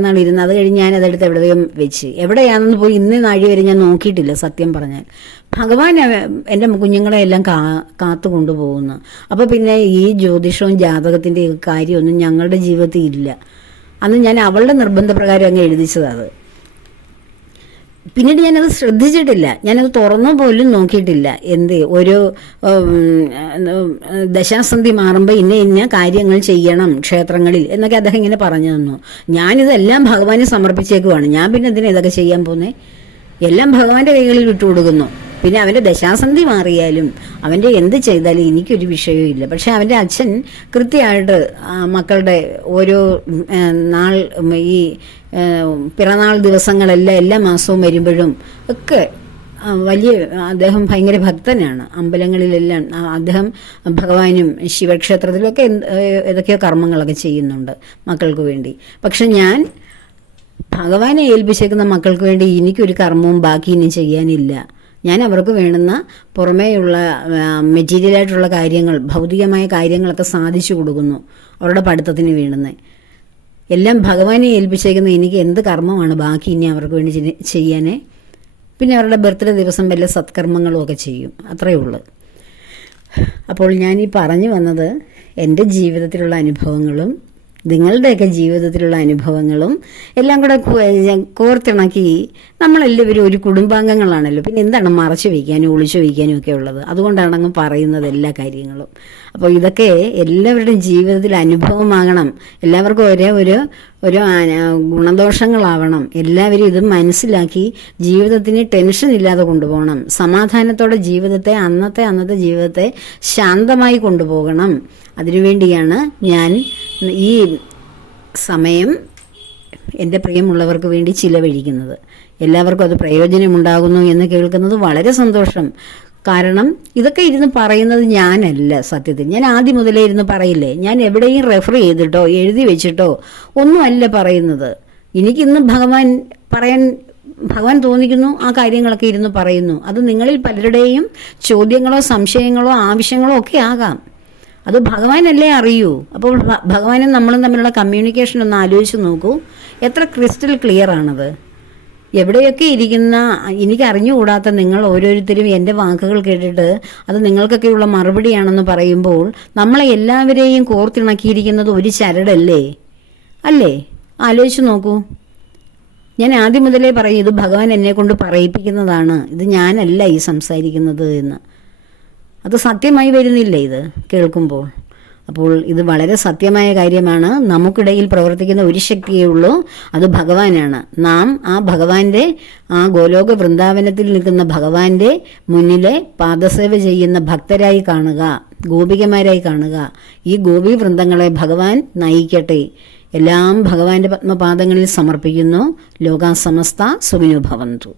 നാൾ ഇരുന്ന്, അത് കഴിഞ്ഞ് ഞാൻ അതെടുത്ത് എവിടെയും വെച്ച്, എവിടെയാണെന്ന് പോയി ഇന്ന് നാഴി വരെ ഞാൻ നോക്കിയിട്ടില്ല സത്യം പറഞ്ഞാൽ. ഭഗവാൻ എൻ്റെ കുഞ്ഞുങ്ങളെ എല്ലാം കാത്തു കൊണ്ടുപോകുന്നു. അപ്പോൾ പിന്നെ ഈ ജ്യോതിഷവും ജാതകത്തിൻ്റെ കാര്യമൊന്നും ഞങ്ങളുടെ ജീവിതത്തിൽ ഇല്ല. അന്ന് ഞാൻ അവളുടെ നിർബന്ധപ്രകാരം അങ്ങ് എഴുതിച്ചതാണ്. പിന്നീട് ഞാനത് ശ്രദ്ധിച്ചിട്ടില്ല, ഞാനത് തുറന്നു പോലും നോക്കിയിട്ടില്ല. ഓരോ ദശാസന്ധി മാറുമ്പോൾ ഇന്ന കാര്യങ്ങൾ ചെയ്യണം ക്ഷേത്രങ്ങളിൽ എന്നൊക്കെ അദ്ദേഹം ഇങ്ങനെ പറഞ്ഞു തന്നു. ഞാനിതെല്ലാം ഭഗവാനെ സമർപ്പിച്ചേക്കുവാണ്. ഞാൻ പിന്നെ എന്തിനാ ഇതൊക്കെ ചെയ്യാൻ പോകുന്നത്? എല്ലാം ഭഗവാന്റെ കൈകളിൽ വിട്ടുകൊടുക്കുന്നു. പിന്നെ അവൻ്റെ ദശാസന്ധി മാറിയാലും അവൻ്റെ എന്ത് ചെയ്താലും എനിക്കൊരു വിഷയവും. പക്ഷെ അവൻ്റെ അച്ഛൻ കൃത്യമായിട്ട് മക്കളുടെ ഓരോ നാൾ ഈ പിറന്നാൾ ദിവസങ്ങളെല്ലാം എല്ലാ മാസവും വരുമ്പോഴും ഒക്കെ അദ്ദേഹം ഭയങ്കര ഭക്തനാണ്. അമ്പലങ്ങളിലെല്ലാം അദ്ദേഹം ഭഗവാനും ശിവക്ഷേത്രത്തിലൊക്കെ ഏതൊക്കെയോ കർമ്മങ്ങളൊക്കെ ചെയ്യുന്നുണ്ട് മക്കൾക്ക് വേണ്ടി. പക്ഷെ ഞാൻ ഭഗവാനെ ഏൽപ്പിച്ചേക്കുന്ന മക്കൾക്ക് വേണ്ടി എനിക്കൊരു കർമ്മവും ബാക്കി ഇനി ചെയ്യാനില്ല. ഞാൻ അവർക്ക് വേണ്ടുന്ന പുറമേയുള്ള മെറ്റീരിയലായിട്ടുള്ള കാര്യങ്ങൾ, ഭൗതികമായ കാര്യങ്ങളൊക്കെ സാധിച്ചു കൊടുക്കുന്നു. അവരുടെ പഠിത്തത്തിന് വേണ്ടുന്ന എല്ലാം ഭഗവാനെ ഏൽപ്പിച്ചേക്കുന്ന എനിക്ക് എന്ത് കർമ്മമാണ് ബാക്കി ഇനി അവർക്ക് വേണ്ടി ചെയ്യാനേ? പിന്നെ അവരുടെ ബർത്ത്ഡേ ദിവസം വല്ല സത്കർമ്മങ്ങളും ഒക്കെ ചെയ്യും, അത്രയേ ഉള്ളൂ. അപ്പോൾ ഞാനീ പറഞ്ഞു വന്നത് എൻ്റെ ജീവിതത്തിലുള്ള അനുഭവങ്ങളും നിങ്ങളുടെയൊക്കെ ജീവിതത്തിലുള്ള അനുഭവങ്ങളും എല്ലാം കൂടെ കോർത്തിണക്കി നമ്മളെല്ലാവരും ഒരു കുടുംബാംഗങ്ങളാണല്ലോ. പിന്നെ എന്താണ് മറച്ചു വയ്ക്കാനും ഒളിച്ചു വയ്ക്കാനും ഒക്കെ ഉള്ളത്? അതുകൊണ്ടാണ് അങ്ങ് പറയുന്നത് എല്ലാ കാര്യങ്ങളും. അപ്പോൾ ഇതൊക്കെ എല്ലാവരുടെയും ജീവിതത്തിൽ അനുഭവമാകണം. എല്ലാവർക്കും ഒരു ഗുണദോഷങ്ങളാവണം. എല്ലാവരും ഇത് മനസ്സിലാക്കി ജീവിതത്തിന് ടെൻഷൻ ഇല്ലാതെ കൊണ്ടുപോകണം. സമാധാനത്തോടെ ജീവിതത്തെ അന്നത്തെ ജീവിതത്തെ ശാന്തമായി കൊണ്ടുപോകണം. അതിനുവേണ്ടിയാണ് ഞാൻ ഈ സമയം എൻ്റെ പ്രിയമുള്ളവർക്ക് വേണ്ടി ചിലവഴിക്കുന്നത്. എല്ലാവർക്കും അത് പ്രയോജനമുണ്ടാകുന്നു എന്ന് കേൾക്കുന്നത് വളരെ സന്തോഷം. കാരണം ഇതൊക്കെ ഇരുന്ന് പറയുന്നത് ഞാനല്ല. സത്യത്തിൽ ഞാൻ ആദ്യം മുതലേ ഇരുന്ന് പറയില്ലേ, ഞാൻ എവിടെയും റെഫർ ചെയ്തിട്ടോ എഴുതി വെച്ചിട്ടോ ഒന്നുമല്ല പറയുന്നത്. എനിക്കിന്ന് ഭഗവാൻ തോന്നിക്കുന്നു, ആ കാര്യങ്ങളൊക്കെ ഇരുന്ന് പറയുന്നു. അത് നിങ്ങളിൽ പലരുടെയും ചോദ്യങ്ങളോ സംശയങ്ങളോ ആവശ്യങ്ങളോ ഒക്കെ ആകാം. അത് ഭഗവാനല്ലേ അറിയൂ. അപ്പോൾ ഭഗവാനും നമ്മളും തമ്മിലുള്ള കമ്മ്യൂണിക്കേഷൻ ഒന്ന് ആലോചിച്ച് നോക്കൂ, എത്ര ക്രിസ്റ്റൽ ക്ലിയർ ആണത്. എവിടെയൊക്കെ ഇരിക്കുന്ന എനിക്ക് അറിഞ്ഞുകൂടാത്ത നിങ്ങൾ ഓരോരുത്തരും എൻ്റെ വാക്കുകൾ കേട്ടിട്ട് അത് നിങ്ങൾക്കൊക്കെയുള്ള മറുപടിയാണെന്ന് പറയുമ്പോൾ നമ്മളെ എല്ലാവരെയും കോർത്തിണക്കിയിരിക്കുന്നത് ഒരു ചരടല്ലേ? അല്ലേ? ആലോചിച്ച് നോക്കൂ. ഞാൻ ആദ്യം മുതലേ പറയും, ഇത് ഭഗവാൻ എന്നെ കൊണ്ട് പറയിപ്പിക്കുന്നതാണ്, ഇത് ഞാനല്ല ഈ സംസാരിക്കുന്നത് എന്ന്. അത് സത്യമായി വരുന്നില്ലേ ഇത് കേൾക്കുമ്പോൾ? അപ്പോൾ ഇത് വളരെ സത്യമായ കാര്യമാണ്. നമുക്കിടയിൽ പ്രവർത്തിക്കുന്ന ഒരു ശക്തിയേ ഉള്ളൂ, അത് ഭഗവാനാണ്. നാം ആ ഭഗവാന്റെ, ആ ഗോലോക വൃന്ദാവനത്തിൽ നിൽക്കുന്ന ഭഗവാന്റെ മുന്നിലെ പാദസേവ ചെയ്യുന്ന ഭക്തരായി കാണുക, ഗോപികമാരായി കാണുക. ഈ ഗോപി വൃന്ദങ്ങളെ ഭഗവാൻ നയിക്കട്ടെ. എല്ലാം ഭഗവാന്റെ പത്മപാദങ്ങളിൽ സമർപ്പിക്കുന്നു. ലോകാ സമസ്ത സുഖിനോ ഭവന്തു.